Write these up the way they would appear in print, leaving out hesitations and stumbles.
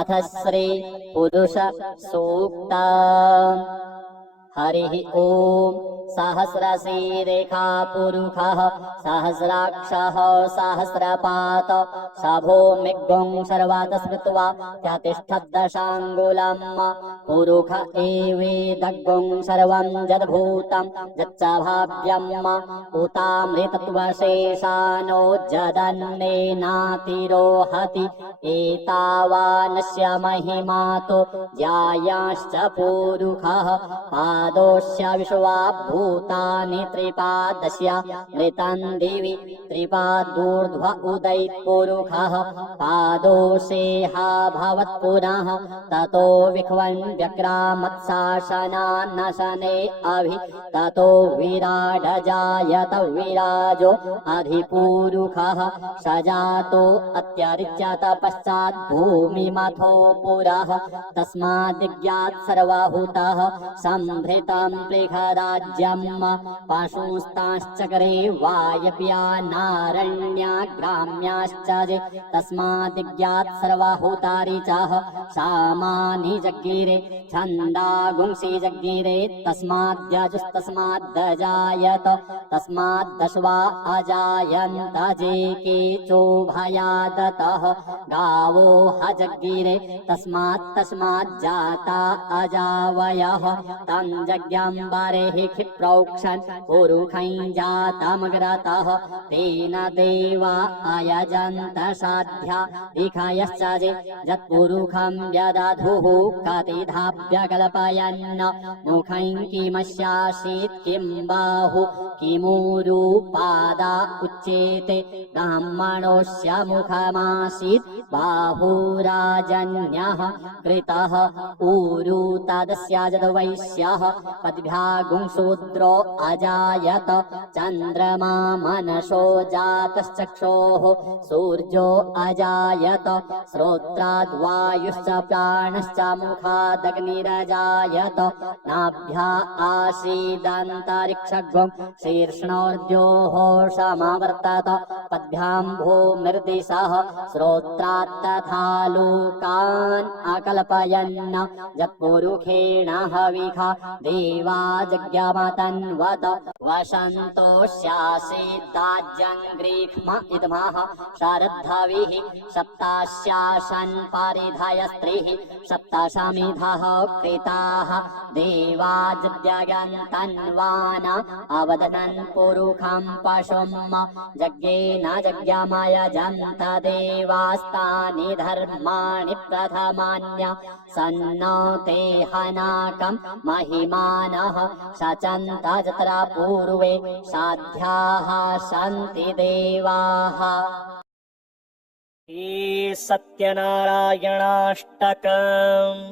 अथ श्री पुरुष सूक्ता। हरिः ओम्। सहस्रशीरेखा पुरुषः सहस्राक्षः सहस्रपात सभूमिग्गुं सर्वात् स्मृत्वा त्यतिष्ठद्दशाङ्गुलम् पुरुष एवेदग्गुं सर्वं यद्भूतं यच्च भाव्यम् उतामृतत्वशेषानो जदन्नेनातिरोहति एतावानस्य महिमातो ज्यायाश्च पुरुषः पादोश्च विश्वा भूतानि त्रिपादस्य मृतं दिवि त्रिपादूर्ध्व उदयपुरुषः पादोषेहा भवत्पुनः ततो विख्वन् व्यक्रामत्शासनान्नशने अभि ततो विराडजायत विराजो अधिपुरुषः सजातो अत्यरिच्यत पश्चात् भूमिमथो पुरः तस्माद्ज्ञात् सर्वभूतः सम्भृतं बृहदाज्यम् पशुस्ताश्चक्रे वायव्यानारण्याग्राम्याश्च तस्माद्ज्ञात् सर्वभूतानि च सामानि जज्ञिरे छन्दागुंसि जज्ञिरे तस्माद्यजुस्तस्माद्दजायत तस्माद्दश्वा अजायन्त जेकेचोभयादतः गावो हजज्ञिरे तस्माज्जाता अजावयः तं जज्ञाम्बरेः क्षिप्रौक्षन् पुरुषं जातमग्रतः तेन देवा अयजन्त साध्या विखयश्च यत्पुरुषं व्यदधुः कतिधाभ्यकल्पयन् मुखं किमस्यासीत् किं बाहु किमूरुपादा उच्येते ब्राह्मणोऽस्य मुखमासीत् बाहुराजन्यः कृतः ऊरु तदस्याजद्वैश्यः पद्भ्यागुंशूद्रो अजायत चन्द्रमा मनसो जातश्चक्षोः सूर्यो अजायत श्रोत्राद्वायुश्च प्राणश्च मुखादग्निरजायत नाभ्या आसीदन्तरिक्षगं शीर्ष्णोर्द्योः समावर्तत पद्भ्यां भूमिर्दिशः श्रोत्रात् तथा लोकान् अकल्पयन् यत्पुरुषेण हविषा देवा जज्ञमतन्वत वसन्तोऽस्यासीद्दाज्यं ग्रीष्म इदमः शरद्धविः सप्तास्यासन् परिधयस्त्रिः सप्तशमिधः कृताः देवा जज्ञन्तन्वान अवदनन् पुरुषं पशुं यज्ञेन यज्ञमयजन्त देवास्तानि धर्माणि प्रथमान्य सन्न ते हनाकं महिमानः सचन्त जत्रा पूर्वे साध्याः सन्ति देवाः। सत्यनारायणाष्टकम्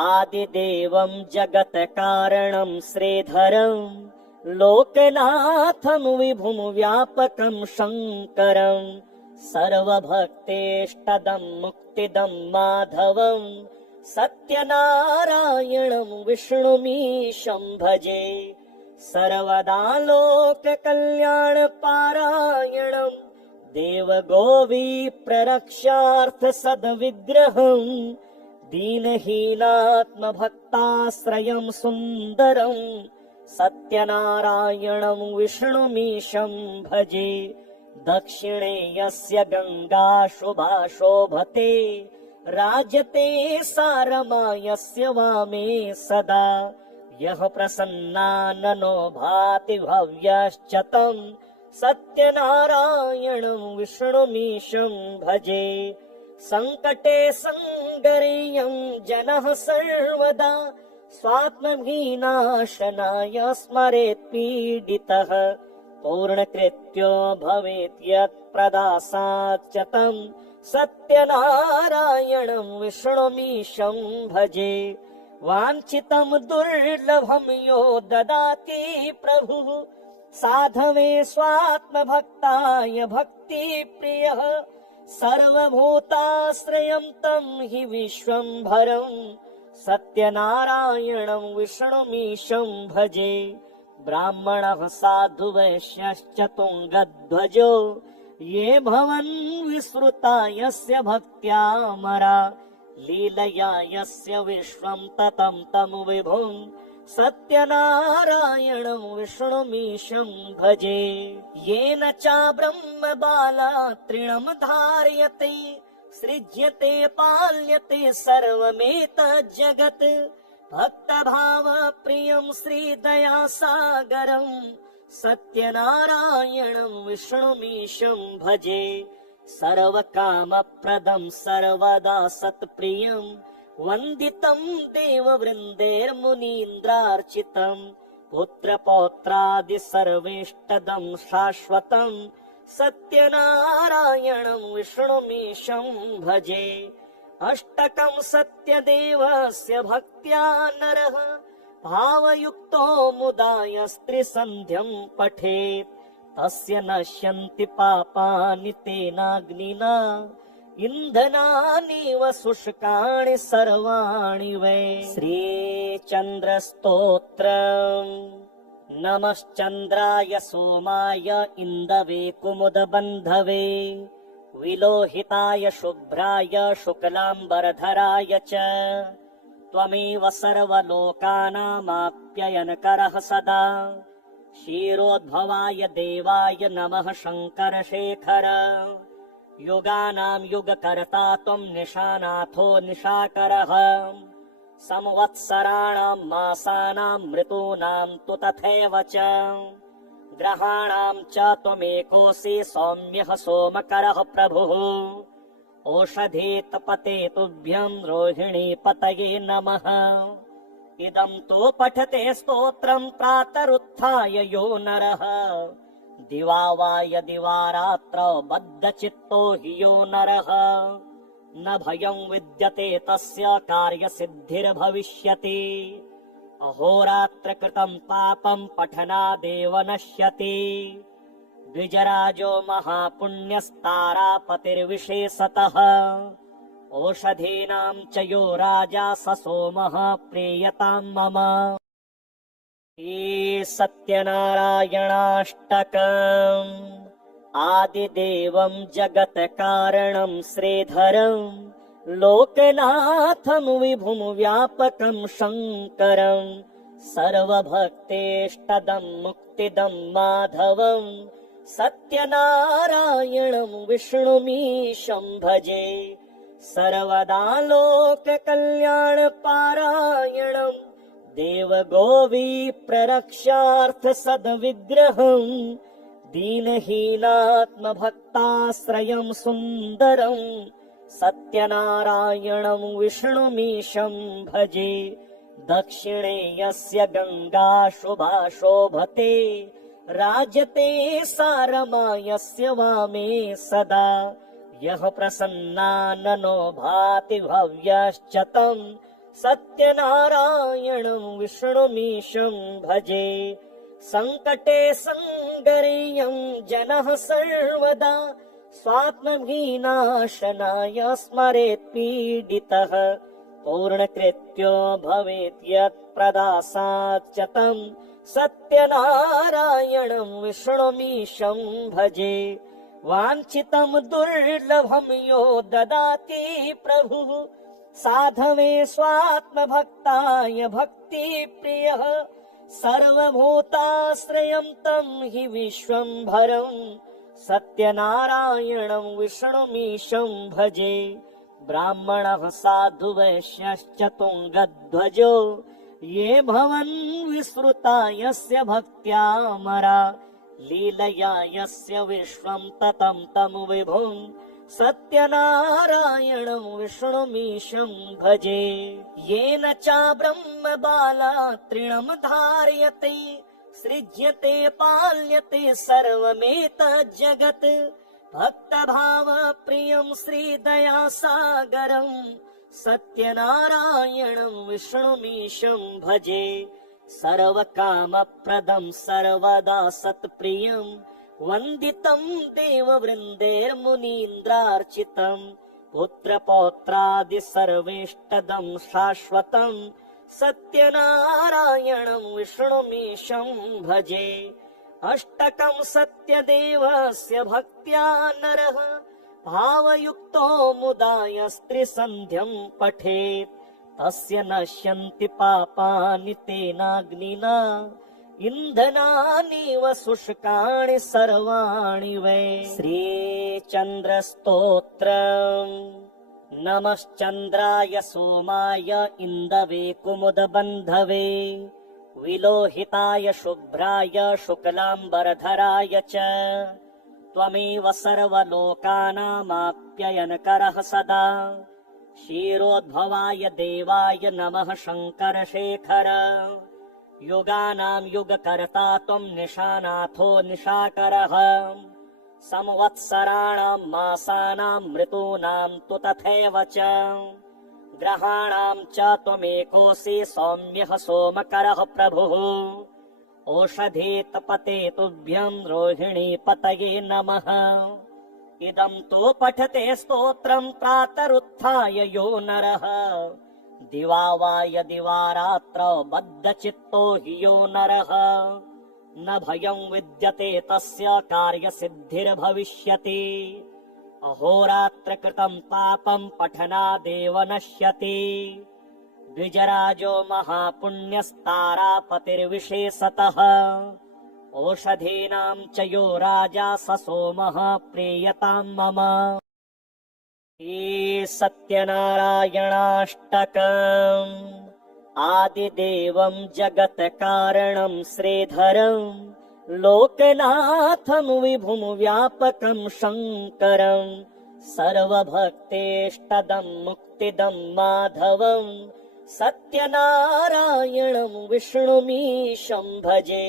आदिदेवं जगत्कारणं श्रीधरं लोकनाथं विभुं व्यापकं शङ्करं सर्वभक्तेष्टदं मुक्तिदं माधवं सत्यनारायणं विष्णुमीशं भजे सर्वदा लोककल्याणपारायणं देवगोविप्ररक्षार्थसद्विग्रहं दीनहीनात्मभक्ताश्रयं सुन्दरं सत्यनारायणं विष्णुमीशं भजे दक्षिणे यस्य गंगा शुभा शोभते राजते सारमा यस्य वामे सदा यः प्रसन्नाननो भाति भव्यश्च तं सत्यनारायणं विष्णुमीशं भजे संकटे संगरेयं जनः सर्वदा स्वात्मविनाशनाय स्मरेत् पीडितः पूर्णकृत्यो भवेत् यत् प्रदासाच्च तं सत्यनारायणं विष्णुमीशं भजे वाञ्छितं दुर्लभं यो ददाति प्रभुः साधवे स्वात्मभक्ताय भक्तिप्रियः सर्वभूताश्रयं तं हि विश्वम्भरं सत्यनारायणं विष्णुमीशं भजे ब्राह्मणः साधु वैश्यश्च तुङ्गध्वजो ये भवन् विस्मृता यस्य भक्त्यामरा लीलया यस्य विश्वं ततं तं विभुं सत्यनारायणं विष्णुमीशं भजे। येन च ब्रह्म बाला तृणं धार्यते सृज्यते पाल्यते सर्वमेतज्जगत् भक्तभाव प्रियं श्रीदयासागरं सत्यनारायणं विष्णुमीशं भजे। सर्वकामप्रदं सर्वदा सत्प्रियं वन्दितं देववृन्दैर्मुनीन्द्रार्चितं पुत्रपौत्रादि सर्वेष्टदं शाश्वतं सत्यनारायणं विष्णुमीशं भजे। अष्टकं सत्यदेवस्य भक्त्या नरः भावयुक्तो मुदाय स्त्रिसन्ध्यं पठेत् तस्य नश्यन्ति पापानि तेनाग्निना इन्धनानिव शुष्काणि सर्वाणि वै। श्रीचन्द्रस्तोत्रम्। नमश्चन्द्राय सोमाय इन्दवे कुमुदबन्धवे विलोहिताय शुभ्राय शुक्लाम्बरधराय च त्वमेव सर्वलोकानामाप्ययनकरः सदा क्षीरोद्भवाय देवाय नमः शङ्करशेखर। युगानां युगकर्ता त्वं निशानाथो निशाकरः संवत्सराणां मासानां ऋतूनां तु तथैव च ग्रहाणां च त्वमेकोऽसि सौम्यः सोमकरः प्रभुः। ओषधीतपते तुभ्यं रोहिणीपतये नमः। इदं तु पठते स्तोत्रं प्रातरुत्थाय यो नरः दिवा वा यदि वा रात्रौ बद्धचित्तो हि यो नरः न भयं विद्यते तस्य कार्यसिद्धिर्भविष्यति। अहोरात्रकृतं पापं पठनादेव नश्यति। द्विजराजो महापुण्यस्तारापतिर्विशेषतः ओषधीनां च यो राजा स सोमः प्रीयतां मम। ये सत्यनारायणाष्टकम्। आदिदेवं जगत्कारणं श्रीधरं लोकनाथं विभुं व्यापकं शङ्करं सर्वभक्तेष्टदं मुक्तिदं माधवं सत्यनारायणं विष्णुमीशं भजे। सर्वदा लोककल्याणपारायणं देवगोविप्ररक्षार्थ सद्विग्रहं दीनहीनात्मभक्ताश्रयं सुन्दरं सत्यनारायणं विष्णुमीशं भजे। दक्षिणे यस्य गङ्गा शुभा शोभते राजते सारमा यस्य वामे सदा यः प्रसन्नाननो भाति भव्यश्च तं सत्यनारायणं विष्णुमीशं भजे। सङ्कटे सङ्गरेयं जनः सर्वदा स्वात्मविनाशनाय स्मरेत् पीडितः पूर्णकृत्यो भवेत् यत् प्रदासात् च तं सत्यनारायणं विष्णुमीशं भजे। वाञ्छितं दुर्लभं यो ददाति प्रभुः साधवे स्वात्मभक्ताय भक्तिप्रियः सर्वभूताश्रयं तं हि विश्वम्भरं सत्यनारायणं विष्णुमीशं भजे। ब्राह्मणः साधु वैश्यश्च तुङ्गध्वजो ये भवन् विस्मृता यस्य भक्त्यामरा लीलया यस्य विश्वं ततं तं विभुं सत्यनारायणं विष्णुमीशं भजे। येन च ब्रह्म बाला तृणं धार्यते सृज्यते पाल्यते सर्वमेतज्जगत् भक्तभाव प्रियं श्रीदयासागरं सत्यनारायणं विष्णुमीशं भजे। सर्वकामप्रदं सर्वदा सत्प्रियं वन्दितं देववृन्दैर्मुनीन्द्रार्चितं पुत्रपौत्रादि सर्वेष्टदं शाश्वतं सत्यनारायणं विष्णुमीशं भजे। अष्टकं सत्यदेवस्य भक्त्या नरः भावयुक्तो मुदा यस्त्रिसन्ध्यम् पठेत् तस्य नश्यन्ति पापानि तेनाग्निना इन्धनानिव शुष्काणि सर्वाणि वै। श्रीचन्द्रस्तोत्रम्। नमश्चन्द्राय सोमाय इन्दवे कुमुदबन्धवे विलोहिताय शुभ्राय शुक्लाम्बरधराय च त्वमेव सर्वलोकानामाप्ययनकरः सदा क्षीरोद्भवाय देवाय नमः शङ्करशेखर युगानां युगकर्ता त्वं निशानाथो निशाकरः संवत्सराणां मासानां ऋतूनां तु तथैव च ग्रहाणां च त्वमेकोऽसि सौम्यः सोमकरः प्रभुः ओषधीतपते तुभ्यं रोहिणीपतये नमः। इदं तु पठते स्तोत्रं प्रातरुत्थाय यो नरः दिवा वा यदि वा रात्रौ बद्धचित्तो हि यो नरः न भयं विद्यते तस्य कार्यसिद्धिर्भविष्यति अहोरात्रकृतं पापं पठनादेव नश्यति। द्विजराजो महापुण्यस्तारापतिर्विशेषतः ओषधीनां च यो राजा स सोमः प्रीयतां मम। ये सत्यनारायणाष्टकम् आदिदेवं जगत्कारणं श्रीधरं लोकनाथं विभुं व्यापकं शङ्करं सर्वभक्तेष्टदं मुक्तिदं माधवं सत्यनारायणं विष्णुमीशं भजे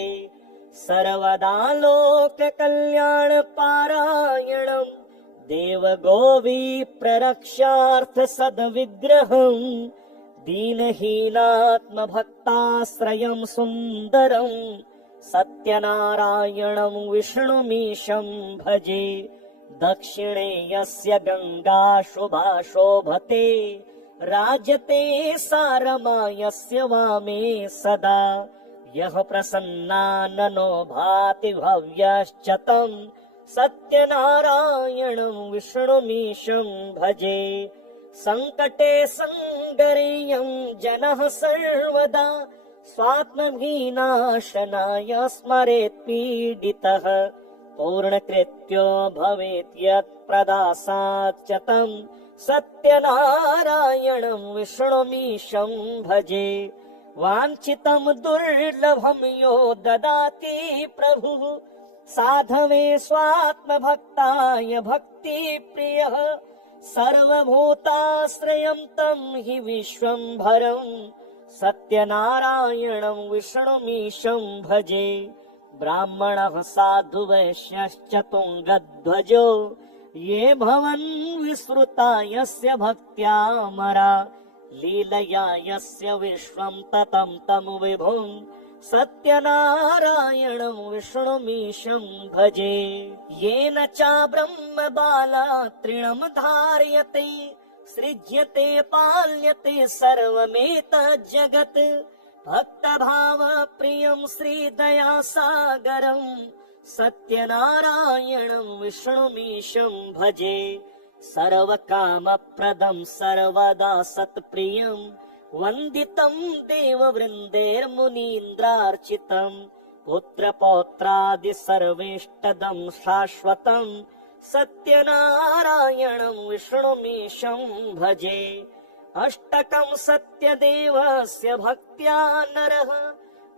सर्वदा लोककल्याणपारायणं देवगोविप्ररक्षार्थ सद्विग्रहं दीनहीनात्मभक्ताश्रयं सुन्दरं सत्यनारायणं विष्णुमीशं भजे। दक्षिणे यस्य गङ्गा शुभा शोभते राजते सारमा यस्य वामे सदा यः प्रसन्नाननो भाति भव्यश्च तं सत्यनारायणं विष्णुमीशं भजे। सङ्कटे सङ्गरेयं जनः सर्वदा स्वात्मविनाशनाय स्मरेत् पीडितः पूर्णकृत्यो भवेत् यत् प्रदासात् च तं सत्यनारायणं विष्णुमीशं भजे। वाञ्छितं दुर्लभं यो ददाति प्रभुः साधवे स्वात्मभक्ताय भक्तिप्रियः सर्वभूताश्रयं तं हि विश्वम्भरं सत्यनारायणं विष्णुमीशं भजे। ब्राह्मणः साधु वैश्यश्च तुङ्गध्वजो ये भवन् विस्मृता यस्य भक्त्यामरा लीलया यस्य विश्वं ततं तं विभुं सत्यनारायणं विष्णुमीशं भजे। येन च ब्रह्मबाला तृणं धार्यते सृज्यते पाल्यते सर्वमेतज्जगत् भक्तभावप्रियं श्रीदयासागरं सत्यनारायणं विष्णुमीशं भजे। सर्वकामप्रदं सर्वदा सत्प्रियं वन्दितं देववृन्दैर्मुनीन्द्रार्चितं पुत्रपौत्रादि सर्वेष्टदं शाश्वतं सत्यनारायणं विष्णुमीशं भजे। अष्टकं सत्यदेवस्य भक्त्या नरः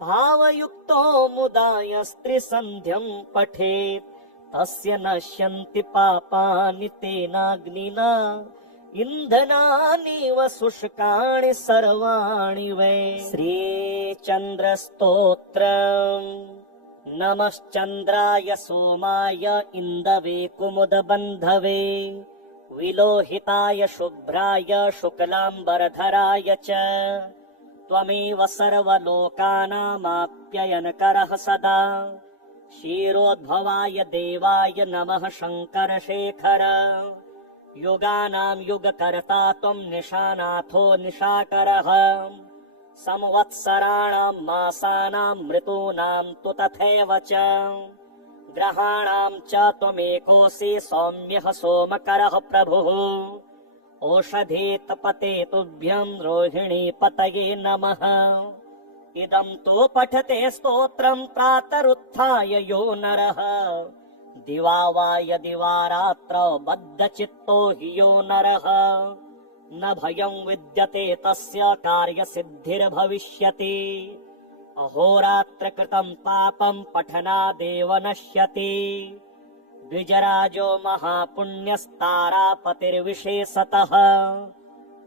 भावयुक्तो मुदा यस्त्रिसन्ध्यं पठेत् तस्य नश्यन्ति पापानि तेनाग्निना इन्धनानिव शुष्काणि सर्वाणि वै। श्रीचन्द्रस्तोत्रम्। नमश्चन्द्राय सोमाय इन्दवे कुमुदबन्धवे विलोहिताय शुभ्राय शुक्लाम्बरधराय च त्वमेव सर्वलोकानामाप्ययनकरः सदा क्षीरोद्भवाय देवाय नमः शङ्करशेखर युगानां युगकर्ता त्वं निशानाथो निशाकरः संवत्सराणां मासानां ऋतूनां तु तथैव च ग्रहाणां च त्वमेकोऽसि सौम्यः सोमकरः प्रभुः ओषधीतपते तुभ्यं रोहिणीपतये नमः। इदं तु पठते स्तोत्रं प्रातरुत्थाय यो नरः दिवा वा यदि वा रात्रौ बद्धचित्तो हि यो नरः न भयं विद्यते तस्य कार्यसिद्धिर्भविष्यति। अहोरात्रकृतं पापं पठनादेव नश्यति। द्विजराजो महापुण्यस्तारापतिर्विशेषतः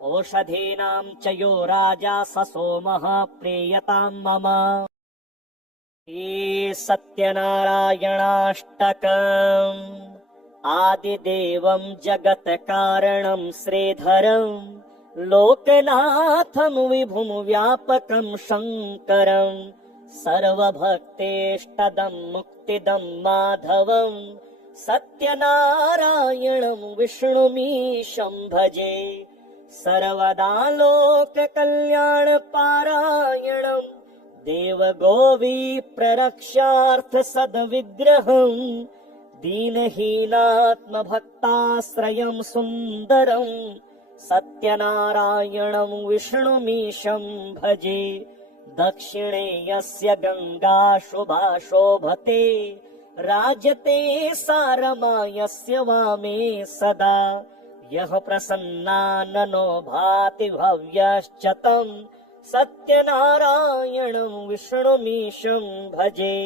ओषधीनां च यो राजा स सोमः प्रीयतां मम। ये सत्यनारायणाष्टकम् आदिदेवं जगत्कारणं श्रीधरं लोकनाथं विभुं व्यापकं शङ्करं सर्वभक्तेष्टदं मुक्तिदं माधवं सत्यनारायणं विष्णुमीशं भजे। सर्वदा लोककल्याणपारायणं देवगोविप्ररक्षार्थ सद्विग्रहं दीनहीनात्मभक्ताश्रयं सुन्दरं सत्यनारायणं विष्णुमीशं भजे। दक्षिणे यस्य गङ्गा शुभा शोभते राजते सारमा यस्य वामे सदा यः प्रसन्नाननो भाति भव्यश्च तं सत्यनारायणं विष्णुमीशं भजे।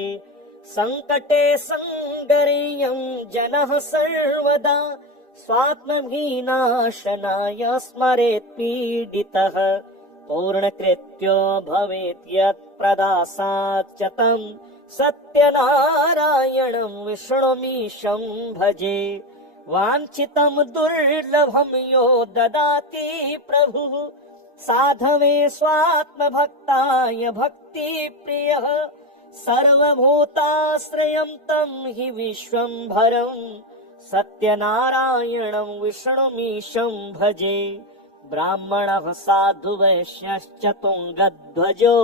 सङ्कटे सङ्गरेयं जनः सर्वदा स्वात्मविनाशनाय स्मरेत् पीडितः पूर्णकृत्यो भवेत् यत् प्रदासाच्च तं सत्यनारायणं विष्णुमीशं भजे। वाञ्छितं दुर्लभं यो ददाति प्रभुः साधवे स्वात्मभक्ताय भक्तिप्रियः सर्वभूताश्रयं तं हि विश्वम्भरं सत्यनारायणं विष्णुमीशं भजे। ब्राह्मणः साधु वैश्यश्च तुङ्गध्वजो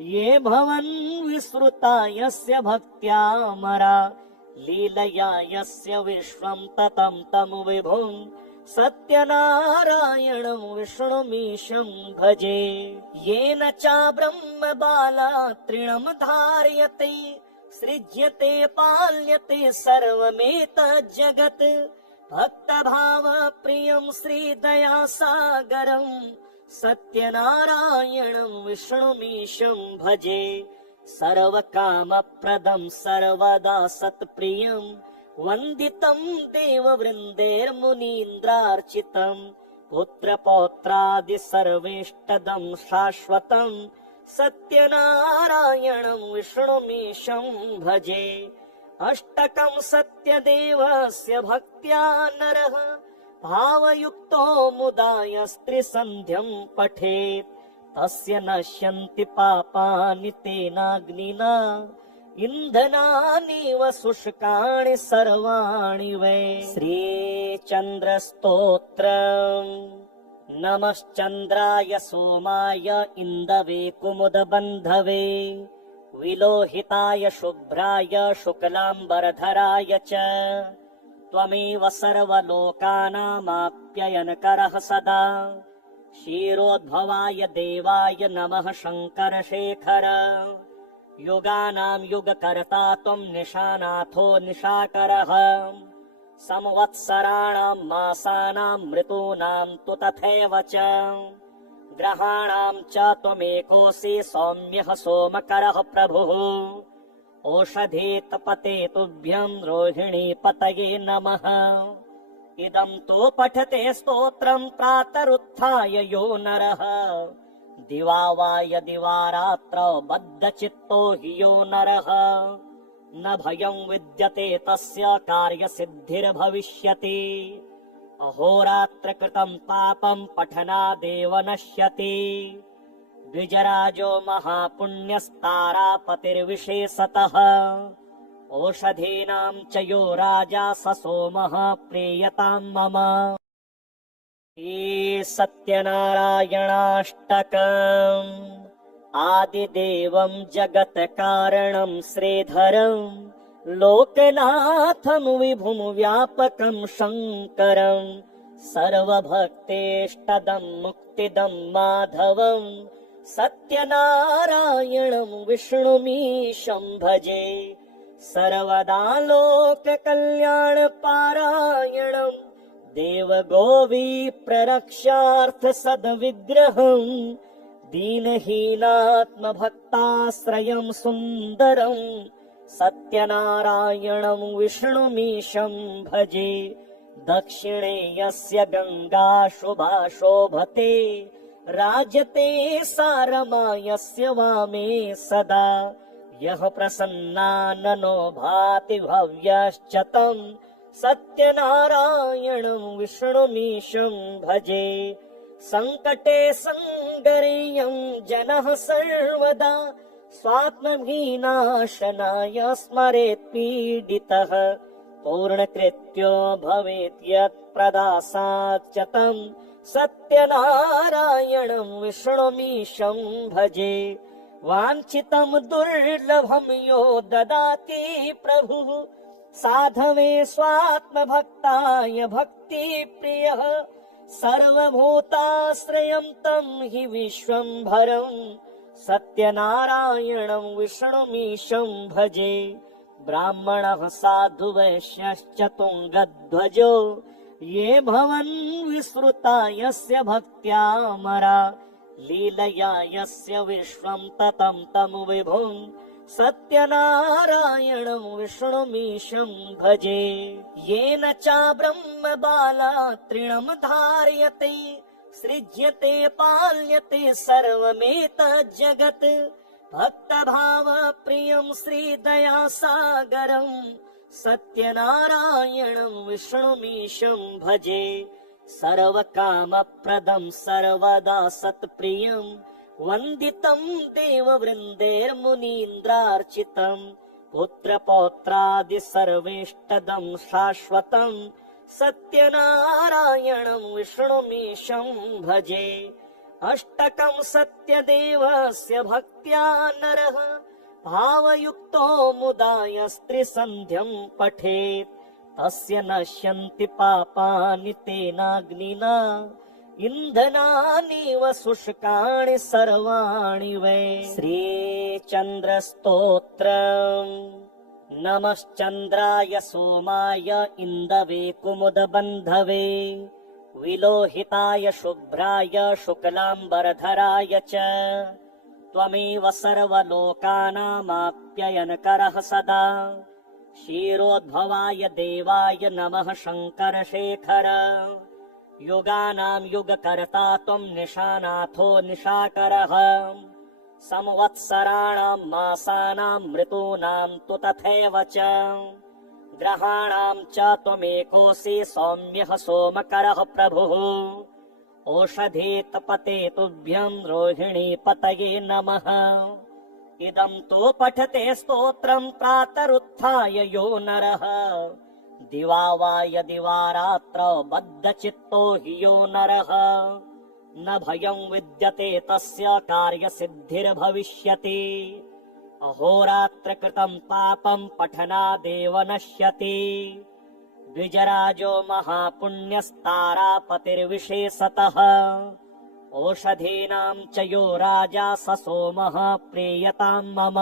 ये भवन् विस्मृता यस्य भक्त्यामरा लीलया यस्य विश्वं ततं तं विभुं सत्यनारायणं विष्णुमीशं भजे। येन च ब्रह्मबाला तृणं धार्यते सृज्यते पाल्यते सर्वमेतज्जगत् भक्तभावप्रियं श्रीदयासागरं सत्यनारायणं विष्णुमीशं भजे। सर्वकामप्रदं सर्वदा सत्प्रियं वन्दितं देववृन्दैर्मुनीन्द्रार्चितं पुत्रपौत्रादि सर्वेष्टदं शाश्वतं सत्यनारायणं विष्णुमीशं भजे। अष्टकं सत्यदेवस्य भक्त्या नरः भावयुक्तो मुदाय स्त्रीसन्ध्यं पठेत् तस्य नश्यन्ति पापानि तेनाग्निना इन्धनानीव शुष्काणि सर्वाणि वै। श्रीचन्द्रस्तोत्रम्। नमश्चन्द्राय सोमाय इन्दवे कुमुदबन्धवे विलोहिताय शुभ्राय शुक्लाम्बरधराय च त्वमेव सर्वलोकानामाप्ययनकरः सदा। क्षीरोद्भवाय देवाय नमः शङ्करशेखर। युगानां युगकर्ता त्वं निशानाथो निशाकरः। संवत्सराणां मासानां ऋतूनां तु तथैव च ग्रहाणां च त्वमेकोऽसि सौम्यः सोमकरः प्रभुः। ओषधीतपते तुभ्यं रोहिणीपतये नमः। इदं तु पठते स्तोत्रं प्रातरुत्थाय यो नरः दिवा वा यदि वा रात्रौ बद्धचित्तो हि यो नरः न भयं विद्यते तस्य कार्यसिद्धिर्भविष्यति। अहोरात्रकृतं पापं पठनादेव नश्यति। द्विजराजो महापुण्यस्तारापतिर्विशेषतः ओषधीनां च यो राजा स सोमः प्रीयतां मम। ये सत्यनारायणाष्टकम् आदिदेवं जगत्कारणं श्रीधरं लोकनाथं विभुं व्यापकं शङ्करं सर्वभक्तेष्टदं मुक्तिदं माधवं सत्यनारायणं विष्णुमीशं भजे सर्वदा लोककल्याणपारायणं देवगोविप्ररक्षार्थसद्विग्रहं दीनहीनात्मभक्ताश्रयं सुन्दरं सत्यनारायणं विष्णुमीशं भजे दक्षिणे यस्य गङ्गा शुभा शोभते राजते सारमा यस्य वामे सदा यः प्रसन्नाननो भाति भव्यश्च तं सत्यनारायणं विष्णुमीशं भजे सङ्कटे सङ्गरेयं जनः सर्वदा स्वात्मविनाशनाय स्मरेत् पीडितः पूर्णकृत्यो भवेत् यत् प्रदासाच्च तं सत्यनारायणं विष्णुमीशं भजे वाञ्छितं दुर्लभं यो ददाति प्रभुः साधवे स्वात्मभक्ताय भक्तिप्रियः सर्वभूताश्रयं तं हि विश्वम्भरं सत्यनारायणं विष्णुमीशं भजे ब्राह्मणः साधु वैश्यश्च तुङ्गध्वजो ये भवन् विस्मृता यस्य भक्त्यामरा लीलया यस्य विश्वं ततं तं विभुं सत्यनारायणं विष्णुमीशं भजे येन च ब्रह्मबाला तृणं धार्यते सृज्यते पाल्यते सर्वमेतज्जगत् भक्तभावप्रियं श्रीदयासागरं सत्यनारायणं विष्णुमीशं भजे सर्वकामप्रदं सर्वदा सत्प्रियं वन्दितं देववृन्दैर्मुनीन्द्रार्चितं पुत्रपौत्रादि सर्वेष्टदं शाश्वतं सत्यनारायणं विष्णुमीशं भजे अष्टकं सत्यदेवस्य भक्त्या नरः भावयुक्तो मुदा यस्त्रिसन्ध्यं पठेत् तस्य नश्यन्ति पापानि तेनाग्निना इन्धनानिव शुष्काणि सर्वाणि वै श्रीचन्द्रस्तोत्रम् नमश्चन्द्राय सोमाय इन्दवे कुमुदबन्धवे विलोहिताय शुभ्राय शुक्लाम्बरधराय च त्वमेव सर्वलोकानामाप्ययनकरः सदा क्षीरोद्भवाय देवाय नमः शङ्करशेखर युगानां युगकर्ता त्वं निशानाथो निशाकरः संवत्सराणां मासानां ऋतूनां तु तथैव च ग्रहाणां च त्वमेकोऽसि सौम्यः सोमकरः प्रभुः ओषधीतपते तुभ्यं रोहिणीपतये नमः इदं तु पठते स्तोत्रं प्रातरुत्थाय यो नरः दिवा वा यदि वा रात्रौ बद्धचित्तो हि यो नरः न भयं विद्यते तस्य कार्यसिद्धिर्भविष्यति अहोरात्रकृतं पापं पठनादेव नश्यति द्विजराजो महापुण्यस्तारापतिर्विशेषतः ओषधीनां च यो राजा स सोमः प्रीयतां मम